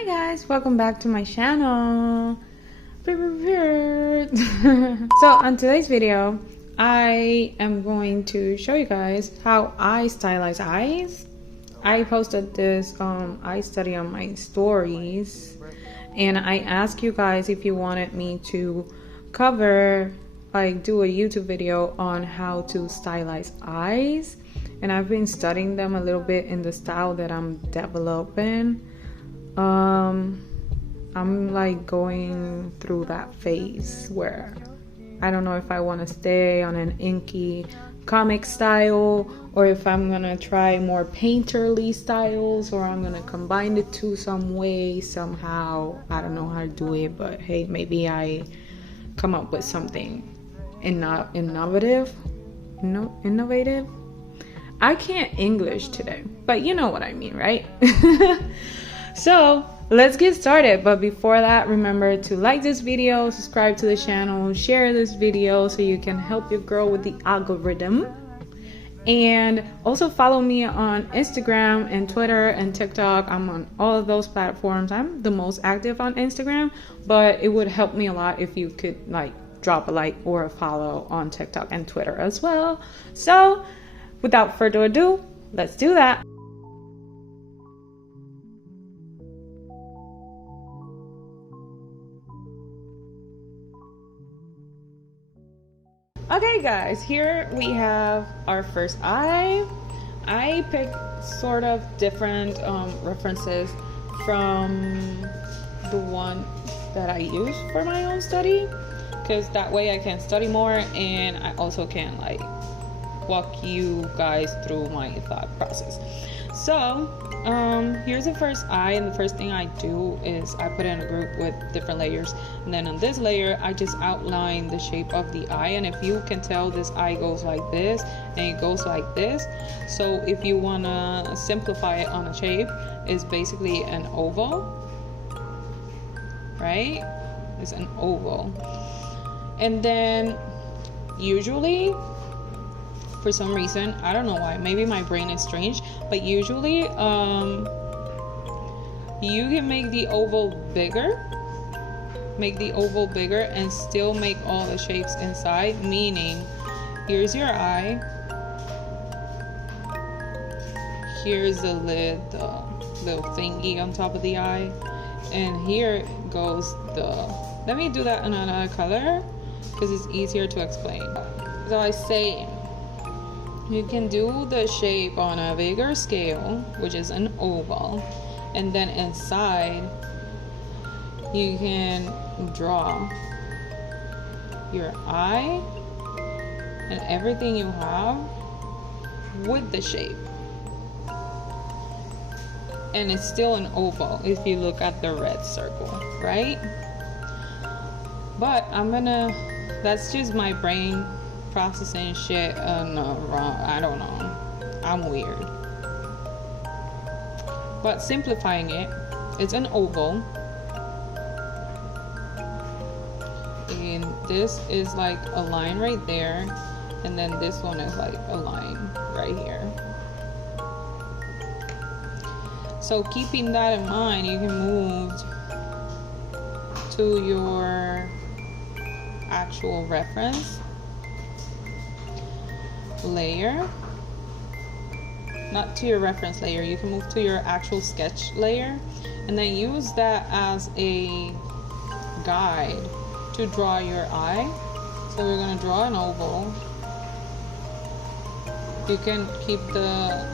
Hi guys, welcome back to my channel. So on today's video, I am going to show you guys how I stylize eyes. I posted this eye study on my stories, and I asked you guys if you wanted me to cover, like, do a YouTube video on how to stylize eyes. And I've been studying them a little bit in the style that I'm developing. I'm like going through that phase where I don't know if I want to stay on an inky comic style or if I'm gonna try more painterly styles, or I'm gonna combine the two some way, somehow. I don't know how to do it, but hey, maybe I come up with something innovative. I can't English today, but you know what I mean, right? So let's get started. But before that, remember to like this video, subscribe to the channel, share this video so you can help your girl with the algorithm. And also follow me on Instagram and Twitter and TikTok. I'm on all of those platforms. I'm the most active on Instagram, but it would help me a lot if you could like drop a like or a follow on TikTok and Twitter as well. So without further ado, let's do that. Okay guys, here we have our first eye. I picked sort of different references from the one that I use for my own study, because that way I can study more and I also can like walk you guys through my thought process. So here's the first eye, and the first thing I do is I put in a group with different layers, and then on this layer I just outline the shape of the eye. And if you can tell, this eye goes like this and it goes like this. So if you want to simplify it on a shape, it's basically an oval, right? It's an oval. And then usually, for some reason, I don't know why, maybe my brain is strange, but usually you can make the oval bigger and still make all the shapes inside. Meaning, here's your eye, here's the lid, the little thingy on top of the eye, and here goes let me do that in another color because it's easier to explain. So I say, you can do the shape on a bigger scale, which is an oval, and then inside you can draw your eye and everything you have with the shape, and it's still an oval if you look at the red circle, right? But that's just my brain processing shit. No, wrong. I don't know. I'm weird. But simplifying it, it's an oval, and this is like a line right there, and then this one is like a line right here. So keeping that in mind, you can move to your actual reference layer, not to your reference layer, you can move to your actual sketch layer, and then use that as a guide to draw your eye. So we're going to draw an oval. You can keep the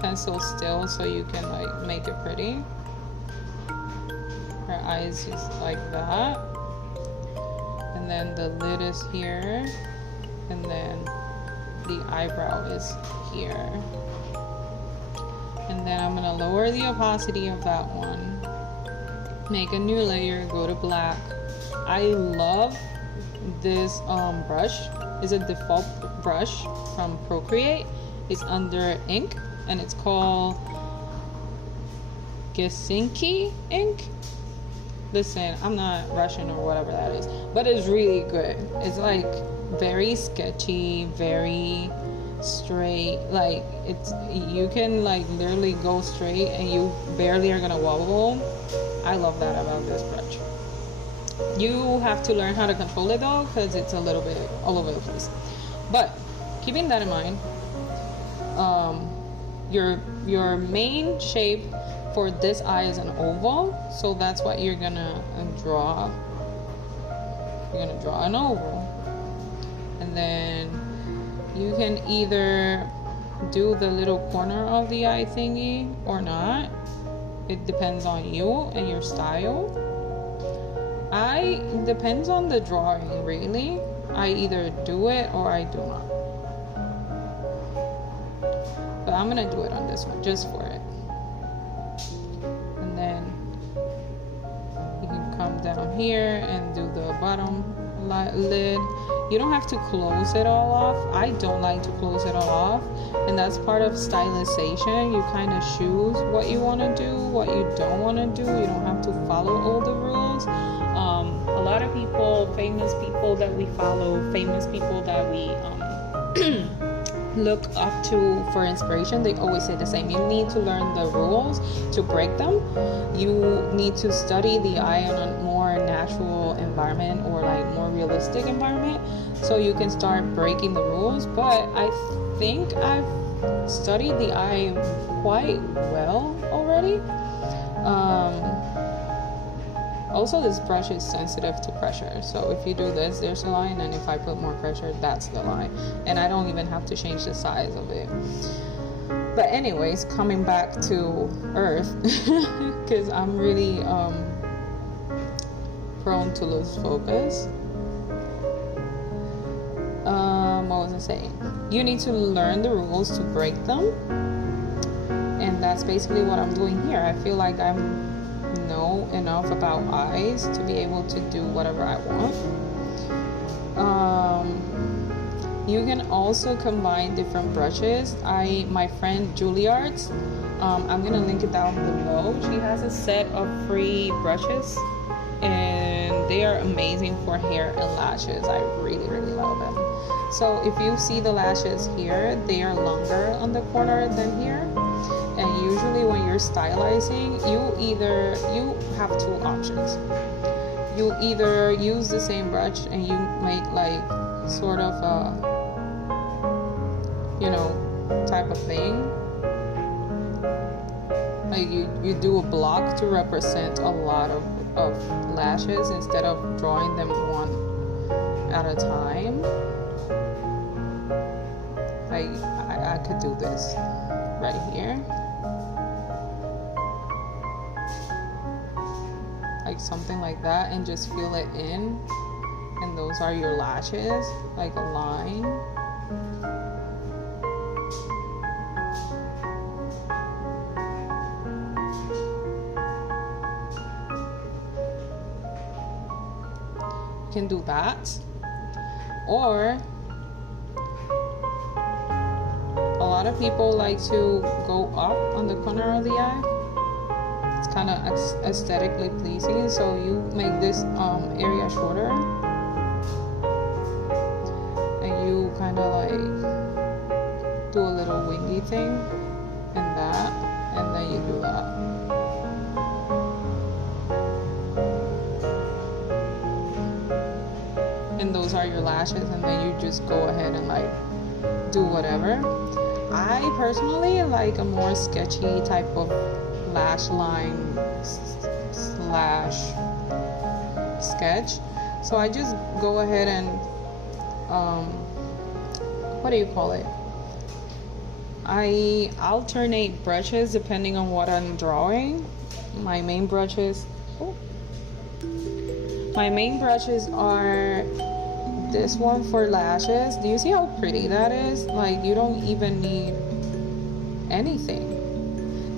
pencil still so you can like make it pretty. Her eye is just like that, and then the lid is here, and then the eyebrow is here. And then I'm gonna lower the opacity of that one, make a new layer, go to black. I love this brush. It's a default brush from Procreate. It's under ink, and it's called Gesinki ink. Listen, I'm not Russian or whatever that is, but it's really good. It's like very sketchy, very straight, like you can like literally go straight and you barely are gonna wobble. I love that about this brush. You have to learn how to control it though, because it's a little bit all over the place. But keeping that in mind, your main shape for this eye is an oval, so that's what you're gonna draw. You're gonna draw an oval, and then you can either do the little corner of the eye thingy or not. It depends on you and your style. Depends on the drawing, really. I either do it or I do not. But I'm gonna do it on this one just for it. And then you can come down here and do the bottom lid. You don't have to close it all off. I don't like to close it all off, and that's part of stylization. You kind of choose what you want to do, what you don't want to do. You don't have to follow all the rules. A lot of people, famous people that we follow, famous people that we look up to for inspiration, they always say the same: you need to learn the rules to break them. You need to study the eye in a more natural environment, or like more realistic environment, so you can start breaking the rules. But I think I've studied the eye quite well already. Also, this brush is sensitive to pressure, so if you do this, there's a line, and if I put more pressure, that's the line, and I don't even have to change the size of it. But anyways, coming back to Earth, because I'm really prone to lose focus. What was I saying? You need to learn the rules to break them, and that's basically what I'm doing here. I feel like I know enough about eyes to be able to do whatever I want. You can also combine different brushes. My friend Juilliard's, I'm gonna link it down below. She has a set of free brushes, and they are amazing for hair and lashes. I really, really love them. So if you see the lashes here, they are longer on the corner than here. And usually when you're stylizing, you have two options. You either use the same brush and you make like sort of a, type of thing. Like you do a block to represent a lot of lashes instead of drawing them one at a time. Like I could do this right here. Like something like that, and just fill it in, and those are your lashes, like a line. You can do that, or a lot of people like to go up on the corner of the eye. Kind of aesthetically pleasing, so you make this area shorter, and you kind of like do a little wingy thing and that, and then you do that. And those are your lashes, and then you just go ahead and like do whatever. I personally like a more sketchy type of lash line / sketch, so I just go ahead and what do you call it? I alternate brushes depending on what I'm drawing. My main brushes are this one for lashes. Do you see how pretty that is? Like, you don't even need anything.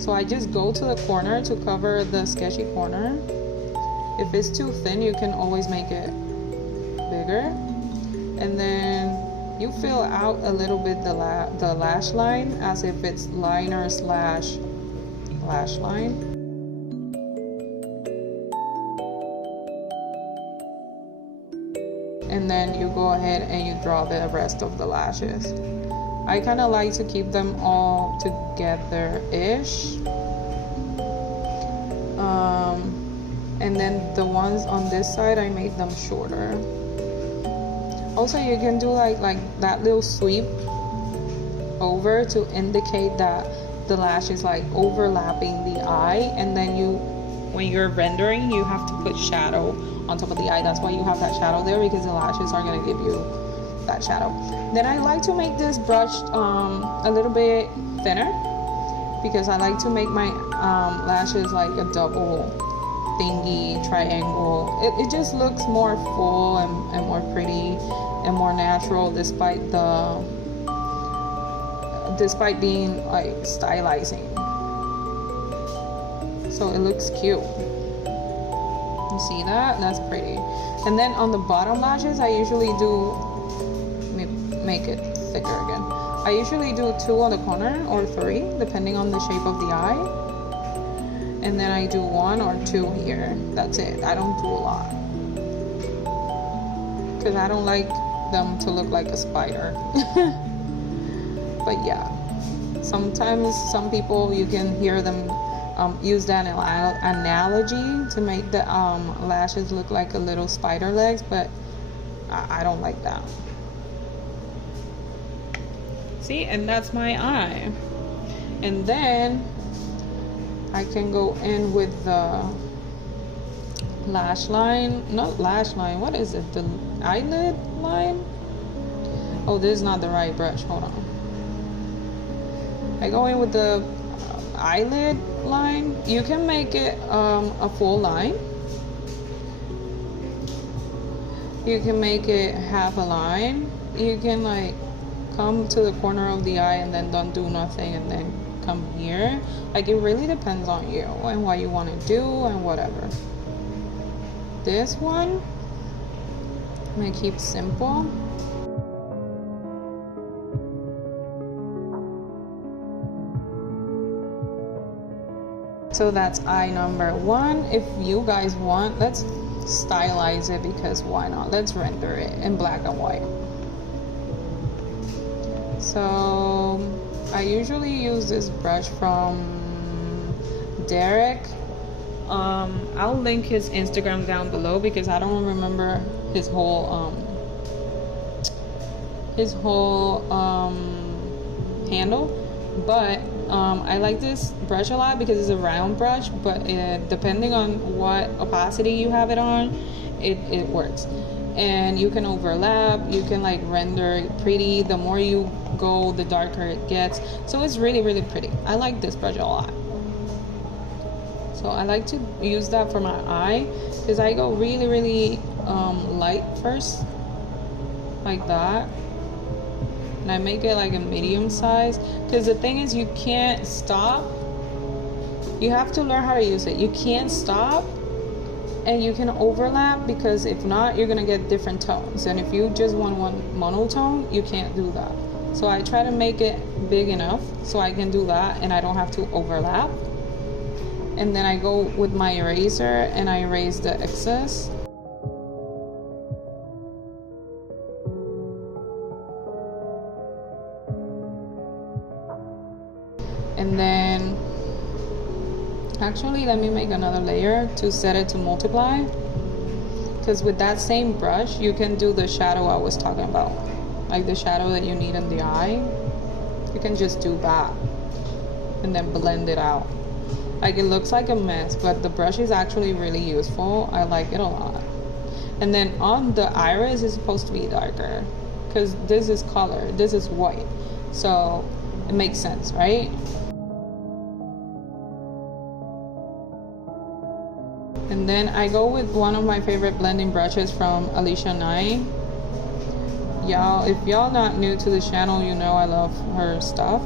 So I just go to the corner to cover the sketchy corner. If it's too thin, you can always make it bigger. And then you fill out a little bit the lash line as if it's liner / lash line. And then you go ahead and you draw the rest of the lashes. I kind of like to keep them all together-ish. And then the ones on this side, I made them shorter. Also, you can do like that little sweep over to indicate that the lash is like overlapping the eye, and then when you're rendering, you have to put shadow on top of the eye. That's why you have that shadow there, because the lashes are going to give you that shadow. Then I like to make this brush a little bit thinner, because I like to make my lashes like a double thingy triangle. It just looks more full and more pretty and more natural, despite being like stylizing. So it looks cute. You see that? That's pretty. And then on the bottom lashes, I usually do, let me make it thicker again. I usually do 2 on the corner or 3, depending on the shape of the eye. And then I do 1 or 2 here. That's it. I don't do a lot, because I don't like them to look like a spider. But yeah, sometimes some people, you can hear them use that analogy to make the lashes look like a little spider legs, but I don't like that. See, and that's my eye. And then I can go in with the lash line, not lash line, what is it, the eyelid line? Oh, this is not the right brush, hold on. I go in with the eyelid line. You can make it a full line. You can make it half a line. You can like come to the corner of the eye and then don't do nothing and then come here. Like, it really depends on you and what you want to do and whatever. This one I'm gonna keep simple. So that's eye number 1. If you guys want, let's stylize it, because why not? Let's render it in black and white. So I usually use this brush from Derek. I'll link his Instagram down below, because I don't remember his whole handle, but I like this brush a lot because it's a round brush, but depending on what opacity you have it on, it works. And you can overlap, you can like render it pretty. The more you go, the darker it gets. So it's really, really pretty. I like this brush a lot. So I like to use that for my eye, because I go really, really light first, like that. And I make it like a medium size, because the thing is, you can't stop. You have to learn how to use it. You can't stop, and you can overlap, because if not, you're gonna get different tones. And if you just want one monotone, you can't do that. So I try to make it big enough so I can do that and I don't have to overlap. And then I go with my eraser and I erase the excess. And then actually, let me make another layer to set it to multiply, because with that same brush you can do the shadow I was talking about, like the shadow that you need in the eye. You can just do that and then blend it out. Like, it looks like a mess, but the brush is actually really useful. I like it a lot. And then on the iris, it's supposed to be darker, because this is color, this is white, so it makes sense, right? And then I go with one of my favorite blending brushes from Alicia 9. Y'all, if y'all not new to the channel, you know I love her stuff.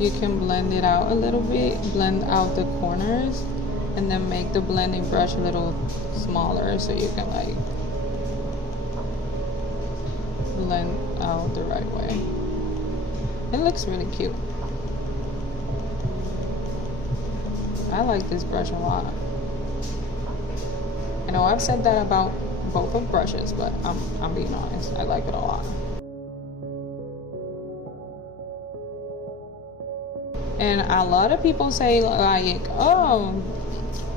You can blend it out a little bit, blend out the corners, and then make the blending brush a little smaller so you can like blend out the right way. It looks really cute. I like this brush a lot. I know I've said that about both of brushes, but I'm being honest, I like it a lot. And a lot of people say like, oh,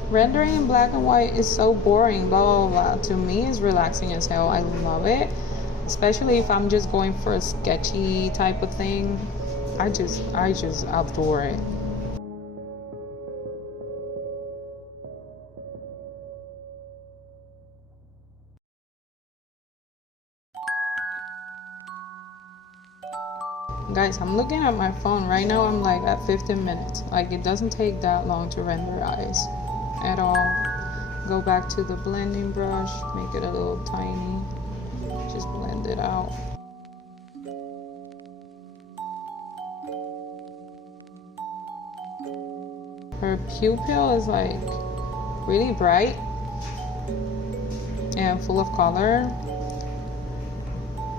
rendering in black and white is so boring, blah blah blah. To me, it's relaxing as hell. I love it, especially if I'm just going for a sketchy type of thing. I just adore it. Guys, I'm looking at my phone right now. I'm like at 15 minutes. Like, it doesn't take that long to render eyes at all. Go back to the blending brush, make it a little tiny, just blend it out. Her pupil is like really bright and full of color,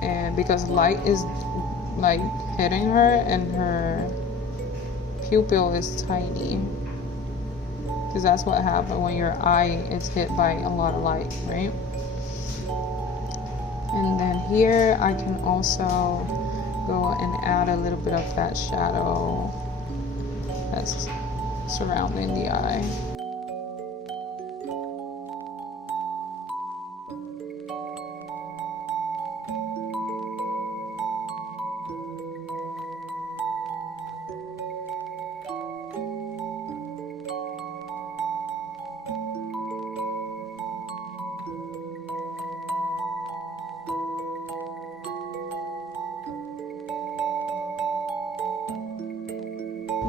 and because light is like hitting her, and her pupil is tiny, because that's what happens when your eye is hit by a lot of light, right? And then here I can also go and add a little bit of that shadow that's surrounding the eye.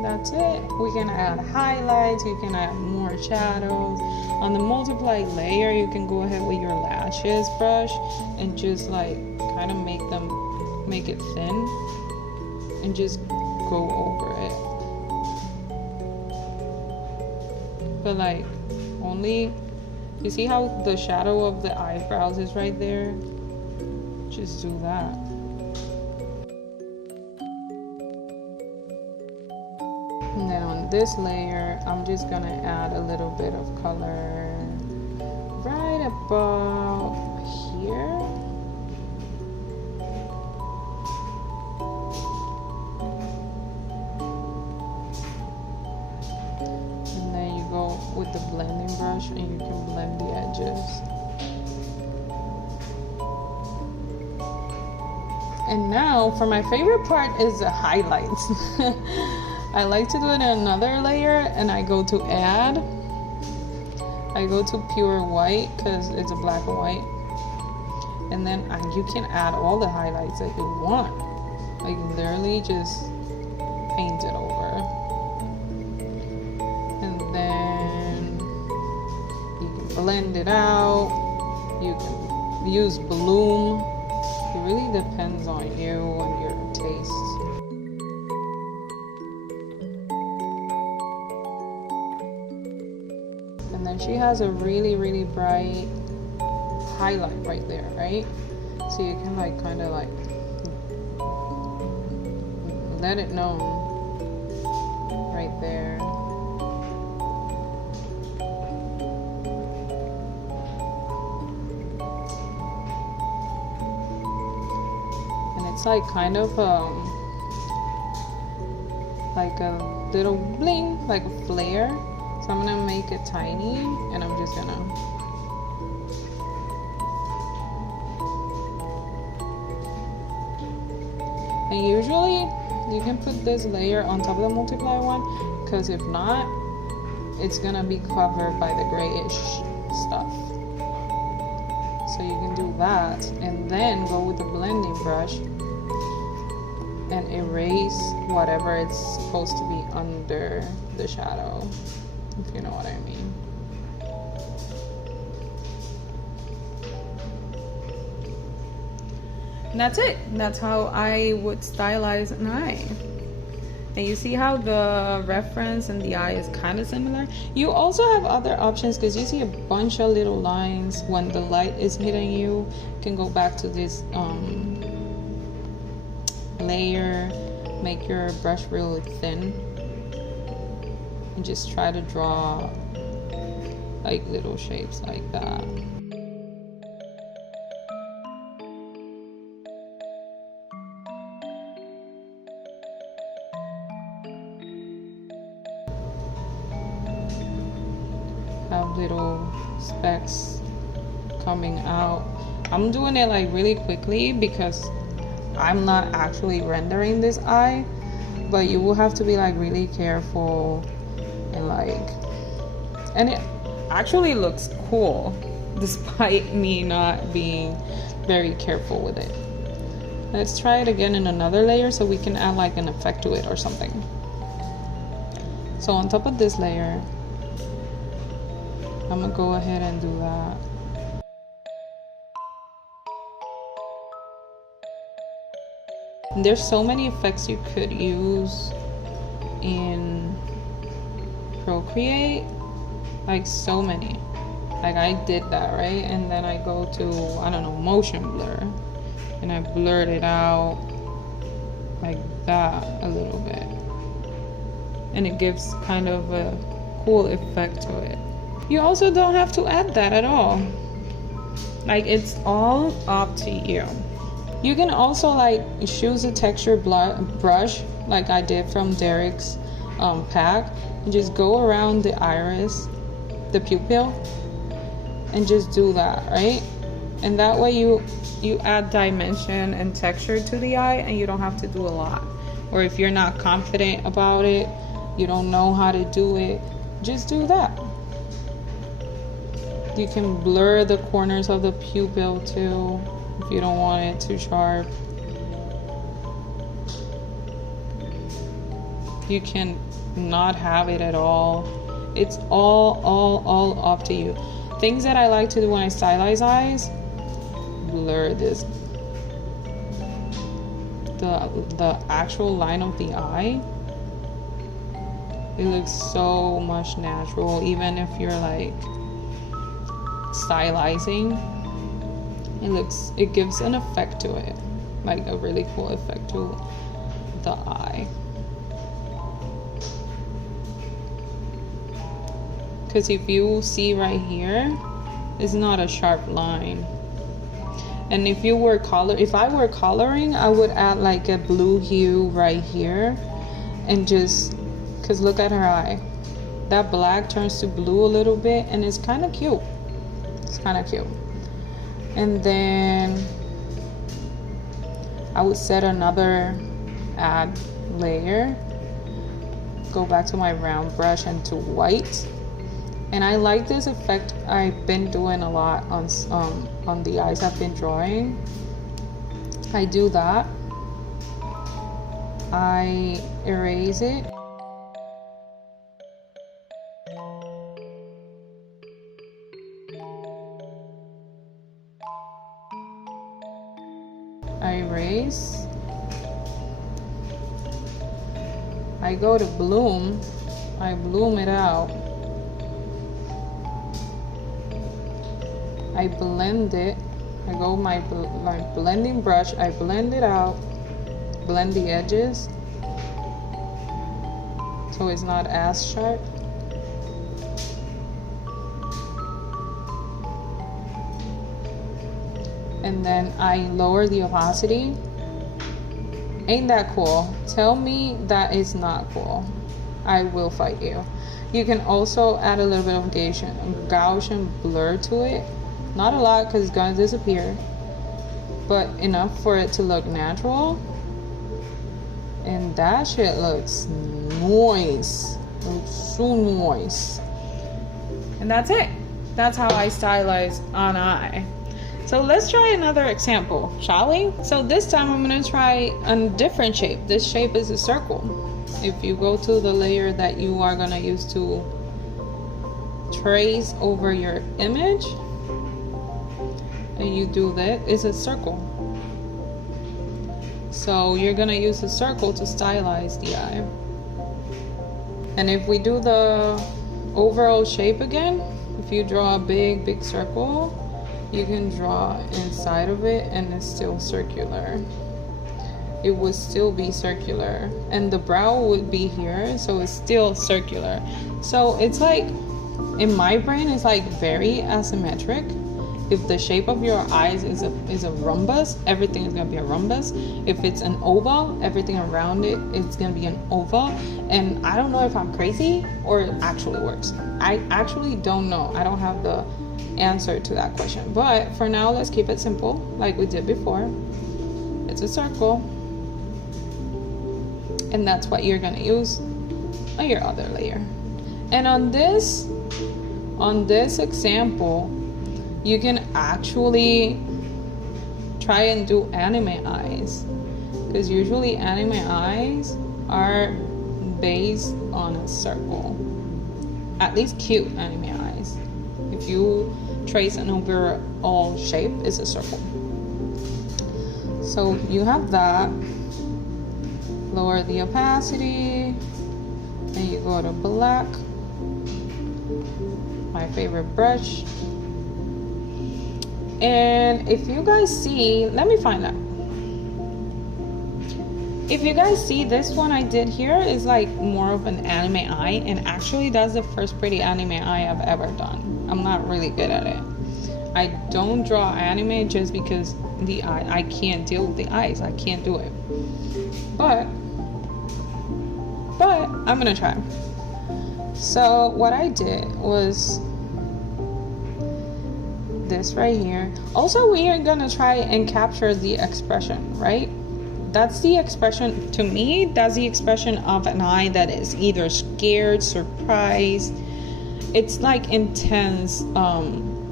That's it. We can add highlights, you can add more shadows. On the multiply layer, you can go ahead with your lashes brush and just like kind of make it thin and just go over it. But like only, you see how the shadow of the eyebrows is right there? Just do that. And then on this layer, I'm just gonna add a little bit of color right about here. And then you go with the blending brush and you can blend the edges. And now for my favorite part is the highlights. I like to do it in another layer, and I go to add. I go to pure white because it's a black and white. And then you can add all the highlights that you want. Like literally just paint it over. And then you can blend it out. You can use bloom. It really depends on you and your taste. And then she has a really, really bright highlight right there, right? So you can like kind of like let it know right there. And it's like kind of like a little bling, like a flare. So I'm gonna make it tiny, and I'm just gonna and usually you can put this layer on top of the multiply one, because if not, it's gonna be covered by the grayish stuff. So you can do that, and then go with the blending brush and erase whatever it's supposed to be under the shadow, if you know what I mean. And that's it. That's how I would stylize an eye. And you see how the reference and the eye is kind of similar. You also have other options, because you see a bunch of little lines when the light is hitting you. You can go back to this layer, make your brush really thin, and just try to draw like little shapes like that. have little specks coming out. I'm doing it like really quickly because I'm not actually rendering this eye, but you will have to be like really careful and it actually looks cool despite me not being very careful with it. Let's try it again in another layer so we can add like an effect to it or something. So on top of this layer, I'm gonna go ahead and do that. There's so many effects you could use in Procreate, like so many. Like I did that, right? And then I go to, I don't know, motion blur, and I blurred it out like that a little bit, and it gives kind of a cool effect to it. You also don't have to add that at all. Like it's all up to you. You can also like choose a texture brush like I did from Derek's pack, and just go around the iris, the pupil, and just do that, right? And that way you add dimension and texture to the eye, and you don't have to do a lot. Or if you're not confident about it, you don't know how to do it, just do that. You can blur the corners of the pupil too if you don't want it too sharp. You can not have it at all. It's all up to you. Things that I like to do when I stylize eyes: blur this, the actual line of the eye. It looks so much natural, even if you're like stylizing. It gives an effect to it, like a really cool effect to the eye. Because if you see right here, it's not a sharp line. And if I were coloring, I would add like a blue hue right here, and just, because look at her eye, that black turns to blue a little bit, and it's kind of cute. It's kind of cute. And then I would set another add layer, go back to my round brush and to white. And I like this effect. I've been doing a lot on the eyes I've been drawing. I do that. I erase it. I erase. I go to bloom. I bloom it out. I blend it. I go my blending brush. I blend it out. Blend the edges so it's not as sharp. And then I lower the opacity. Ain't that cool? Tell me that is not cool. I will fight you. You can also add a little bit of Gaussian blur to it. Not a lot, because it's gonna disappear, but enough for it to look natural. And that shit looks nice. Looks so nice. And that's it. That's how I stylize an eye. So let's try another example, shall we? So this time I'm gonna try a different shape. This shape is a circle. If you go to the layer that you are gonna use to trace over your image, and you do that, it's a circle. So you're gonna use a circle to stylize the eye. And if we do the overall shape again, if you draw a big circle, you can draw inside of it and it's still circular. It would still be circular, and the brow would be here, so it's still circular. So it's like, in my brain, it's like very asymmetric, If the shape of your eyes is a rhombus, everything is gonna be a rhombus. If it's an oval, everything around it is gonna be an oval. And I don't know if I'm crazy or it actually works. I actually don't know. I don't have the answer to that question. But for now, let's keep it simple, like we did before. It's a circle, and that's what you're gonna use on your other layer. And on this example, you can actually try and do anime eyes, because usually anime eyes are based on a circle, at least cute anime eyes. If you trace an overall shape, it's a circle. So you have that. Lower the opacity, and you go to black, my favorite brush. And if you guys see, let me find out. If you guys see, this one I did here is like more of an anime eye, and actually that's the first pretty anime eye I've ever done. I'm not really good at it. I don't draw anime just because the eye, I can't deal with the eyes. I can't do it. But I'm gonna try. So what I did was this right here. Also, we are gonna try and capture the expression, right? That's the expression, to me, that's the expression of an eye that is either scared, surprised. It's like intense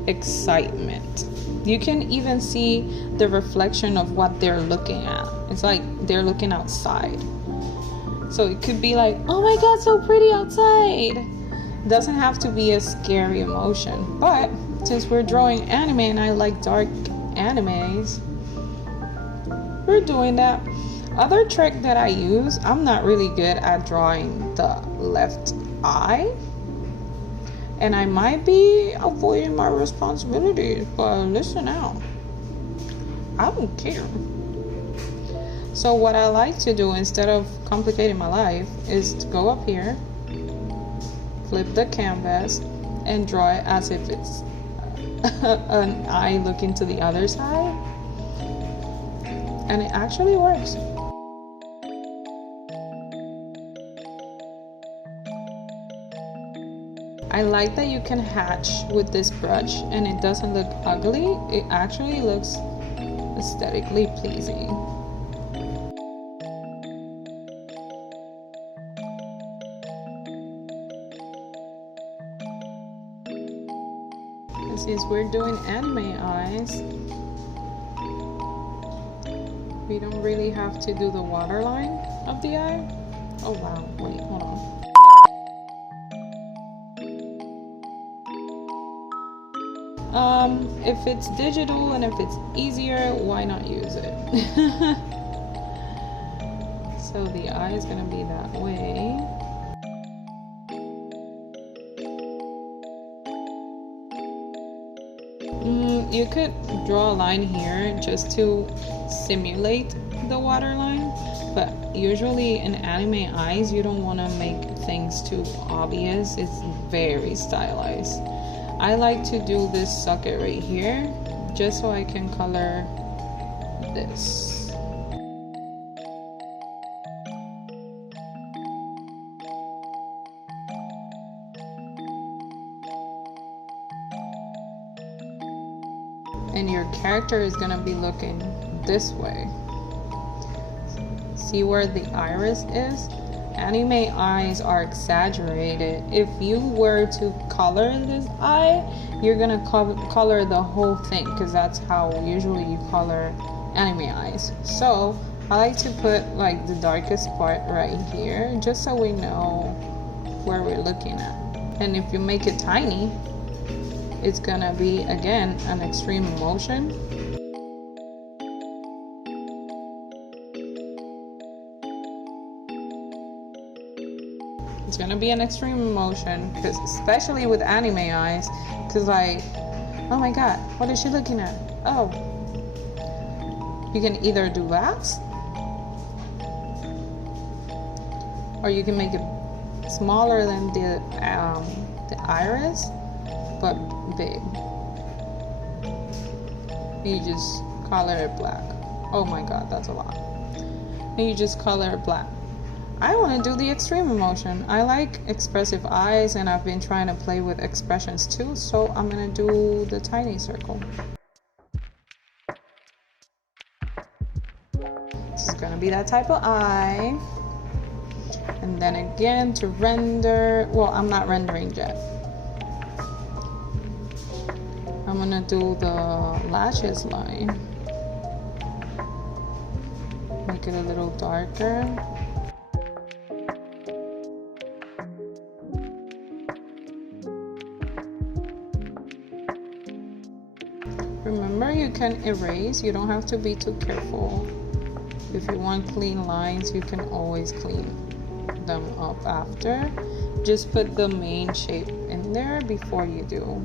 excitement. You can even see the reflection of what they're looking at. It's like they're looking outside. So it could be like, oh my god, so pretty outside. Doesn't have to be a scary emotion. But since we're drawing anime and I like dark animes, we're doing that. Other trick that I use, I'm not really good at drawing the left eye, and I might be avoiding my responsibilities, but listen out, I don't care. So what I like to do, instead of complicating my life, is to go up here, flip the canvas, and draw it as if it's an eye looking to the other side. And it actually works. I like that you can hatch with this brush and it doesn't look ugly. It actually looks aesthetically pleasing. And since we're doing anime eyes, we don't really have to do the waterline of the eye. Oh wow, wait, hold on. If it's digital and if it's easier, why not use it? So the eye is gonna be that way. You could draw a line here just to simulate the waterline, but usually in anime eyes, you don't want to make things too obvious. It's very stylized. I like to do this socket right here just so I can color this. And your character is gonna be looking this way. See where the iris is? Anime eyes are exaggerated. If you were to color this eye, you're gonna color the whole thing, because that's how usually you color anime eyes. So I like to put like the darkest part right here, just so we know where we're looking at. And if you make it tiny, it's gonna be again an extreme emotion. It's gonna be an extreme emotion, because especially with anime eyes, because like, oh my god, what is she looking at? Oh, you can either do that, or you can make it smaller than the iris, but big. You just color it black. Oh my god, that's a lot. And you just color it black. I want to do the extreme emotion. I like expressive eyes, and I've been trying to play with expressions too, so I'm gonna do the tiny circle. This is gonna be that type of eye. And then again, to render, well, I'm not rendering yet. I'm gonna do the lashes line. Make it a little darker. Remember, you can erase. You don't have to be too careful. If you want clean lines, you can always clean them up after. Just put the main shape in there before you do.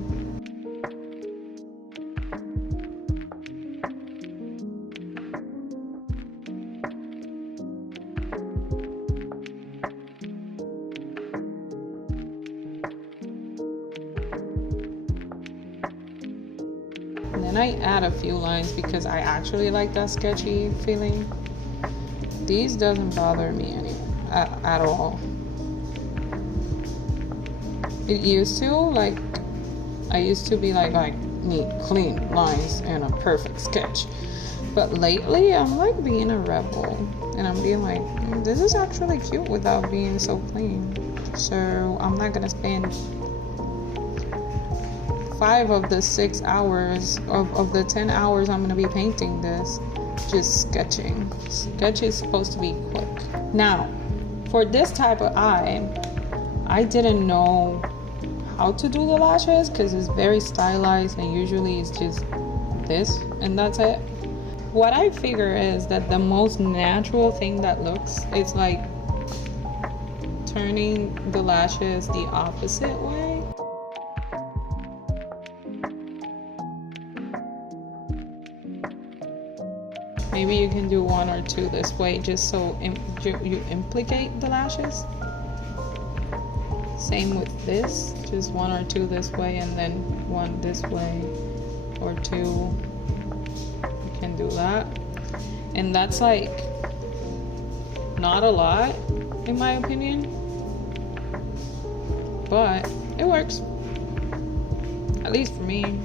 And then I add a few lines because I actually like that sketchy feeling. These doesn't bother me at all. It used to, like, I used to be like neat, clean lines and a perfect sketch. But lately, I'm like being a rebel, and I'm being like, this is actually cute without being so clean. So I'm not gonna spend 5 of the 6 hours of the 10 hours I'm gonna be painting this just sketching. Sketch is supposed to be quick. Now, for this type of eye, I didn't know how to do the lashes because it's very stylized, and usually it's just this and that's it. What I figure is that the most natural thing that looks is like turning the lashes the opposite way. Maybe you can do 1 or 2 this way, just so you implicate the lashes. Same with this, just 1 or 2 this way, and then 1 this way, or 2. You can do that. And that's like not a lot, in my opinion, but it works, at least for me.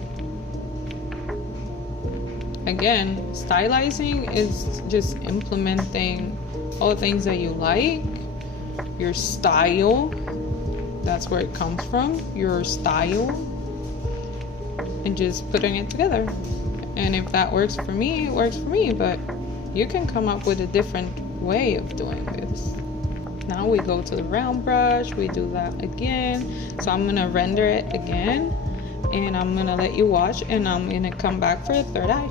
Again, stylizing is just implementing all the things that you like, your style, that's where it comes from, your style, and just putting it together. And if that works for me, it works for me, but you can come up with a different way of doing this. Now we go to the round brush, we do that again. So I'm gonna render it again, and I'm gonna let you watch, and I'm gonna come back for the third eye.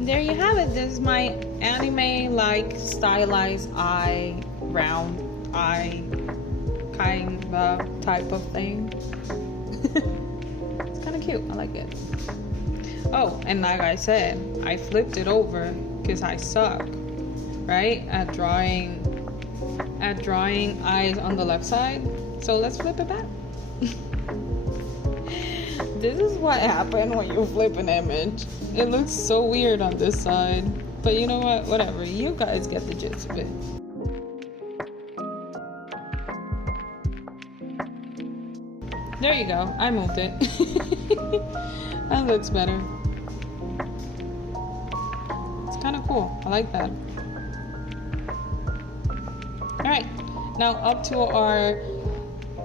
There you have it. This is my anime like stylized eye, round eye kind of type of thing. It's kind of cute. I like it. Oh, and like I said, I flipped it over because I suck, right, at drawing at drawing eyes on the left side. So let's flip it back. This is what happened when you flip an image. It looks so weird on this side. But you know what? Whatever. You guys get the gist of it. There you go. I moved it. That looks better. It's kind of cool. I like that. Alright. Now up to our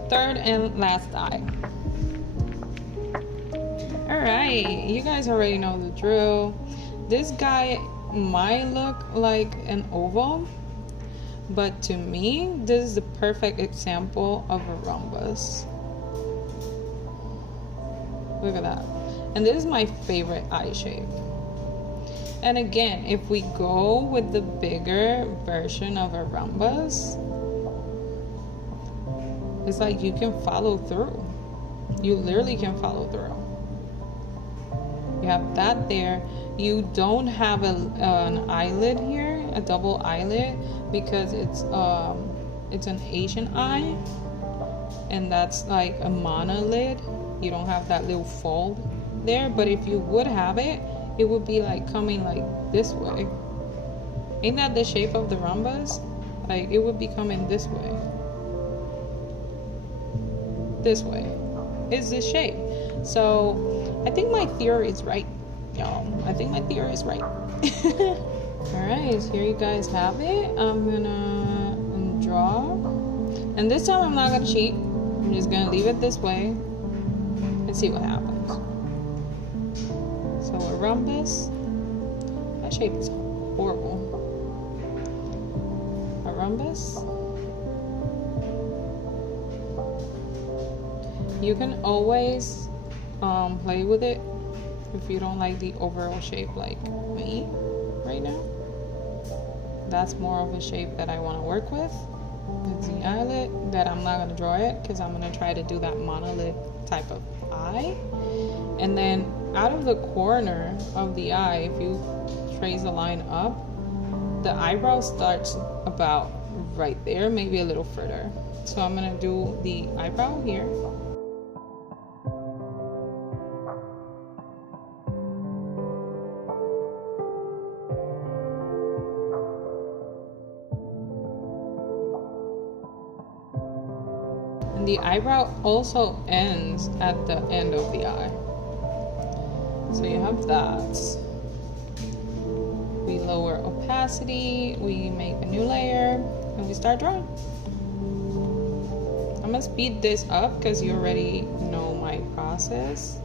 third and last eye. Alright. You guys already know the drill. This guy might look like an oval, but to me, this is the perfect example of a rhombus. Look at that. And this is my favorite eye shape. And again, if we go with the bigger version of a rhombus, it's like you can follow through. You literally can follow through. You have that there. You don't have an eyelid here, a double eyelid, because it's an Asian eye, and that's like a monolid. You don't have that little fold there, but if you would have it, it would be like coming like this way. Ain't that the shape of the rhombus? Like it would be coming this way. This way is this shape. So I think my theory is right, y'all. I think my theory is right. Alright, so here you guys have it. I'm gonna draw, and this time I'm not gonna cheat. I'm just gonna leave it this way and see what happens. So a rhombus. That shape is horrible. A rhombus. You can always play with it if you don't like the overall shape like me right now. That's more of a shape that I want to work with. It's the eyelid that I'm not going to draw it because I'm going to try to do that monolid type of eye. And then out of the corner of the eye, if you trace a line up, the eyebrow starts about right there, maybe a little further. So I'm going to do the eyebrow here. And the eyebrow also ends at the end of the eye. So you have that. We lower opacity, we make a new layer, and we start drawing. I'm gonna speed this up because you already know my process.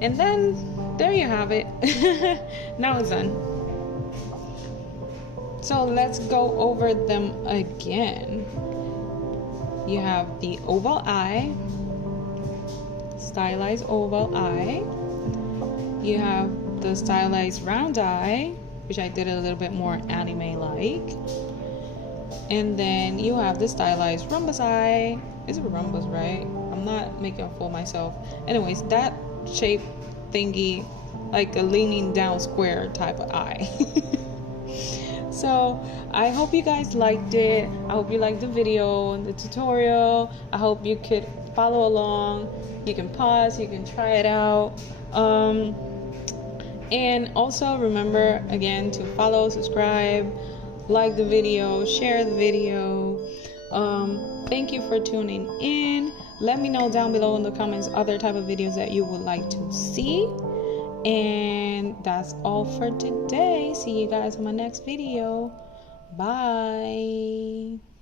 And then there you have it. Now it's done. So let's go over them again. You have the oval eye, stylized oval eye. You have the stylized round eye, which I did a little bit more anime-like. And then you have the stylized rhombus eye. Is it rhombus, right? I'm not making a fool of myself. Anyways, that shape thingy, like a leaning down square type of eye. So I hope you guys liked it. I hope you liked the video and the tutorial. I hope you could follow along. You can pause, you can try it out. And also remember again to follow, subscribe, like the video, share the video. Thank you for tuning in. Let me know down below in the comments other type of videos that you would like to see. And that's all for today. See you guys on my next video. Bye.